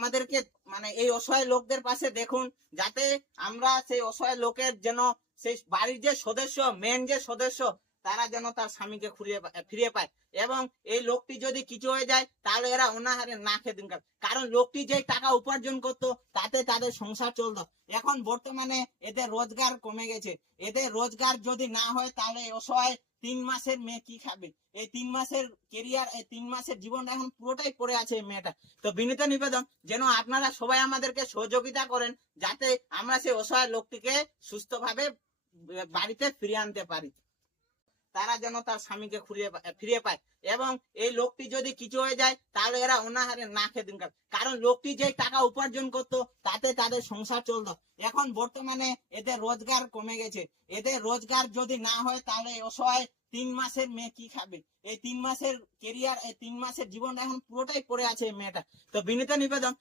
আমাদেরকে মানে এই অসহায় লোকদের পাশে দেখুন, যাতে আমরা সেই অসহায় লোকের যেন সেই বাড়ির যে সদস্য, মেন যে সদস্য, তারা যেন তার স্বামীকে ফিরিয়ে পায়। এবং এই লোকটি যদি কিছু হয়ে যায় তাহলে এরা অনাহারে না খেয়ে দিন কাটে। কারণ লোকটি যে টাকা উপার্জন করতো তাতে তাদের সংসার চলতো। এখন বর্তমানে এদের রোজগার কমে গেছে। এদের রোজগার যদি না হয় তাহলে অসহায় 3 মাসের মেয়ে কি খাবে? এই 3 মাসের কেরিয়ার, এই 3 মাসের জীবনটা এখন পুরোটাই পড়ে আছে এই মেয়েটা। তো বিনীত নিবেদন যেন আপনারা সবাই আমাদেরকে সহযোগিতা করেন, যাতে আমরা সেই অসহায় লোকটিকে সুস্থভাবে বাড়িতে ফিরিয়ে আনতে পারি। তারা যেন তার স্বামীকে ফিরিয়ে পায়। এবং এই লোকটি যদি কিছু হয়ে যায় তাহলে এরা অনাহারে না খেয়ে দিন কাটে। কারণ লোকটি যে টাকা উপার্জন করতো তাতে তাদের সংসার চলতো। এখন বর্তমানে এদের রোজগার কমে গেছে। এদের রোজগার যদি না হয় তাহলে অসহায় 3 মাসের মেয়ে কি খাবে? এই 3 মাসের কেরিয়ার, এই 3 মাসের জীবনটা এখন পুরোটাই পড়ে আছে এই মেয়েটা। তো বিনীত নিবেদন